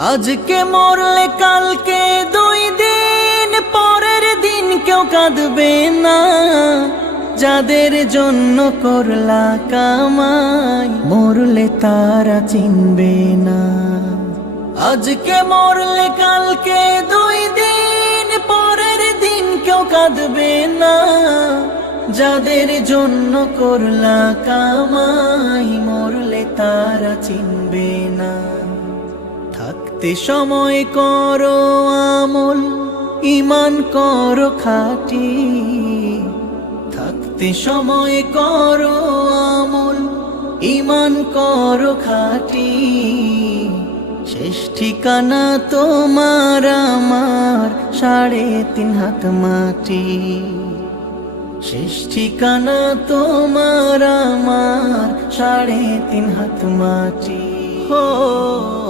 আজকে মরলে কালকে 2 দিন পরের দিন কেউ কাঁদবে না। যাদের জন্য করলা কামাই মরলে তারা চিনবে না। আজকে মরলে কালকে 2 দিন পরের দিন কেউ কাঁদবে না। যাদের জন্য করলা কামাই মরলে তারা চিনবে না। থাকতে সময় করো আমল, ঈমান করো খাঁটি। থাকতে সময় করো আমল, ঈমান করো খাঁটি। শেষ ঠিকানা তোমার আমার 3.5 হাত মাটি। শেষ ঠিকানা তোমার আমার 3.5 হাত মাটি।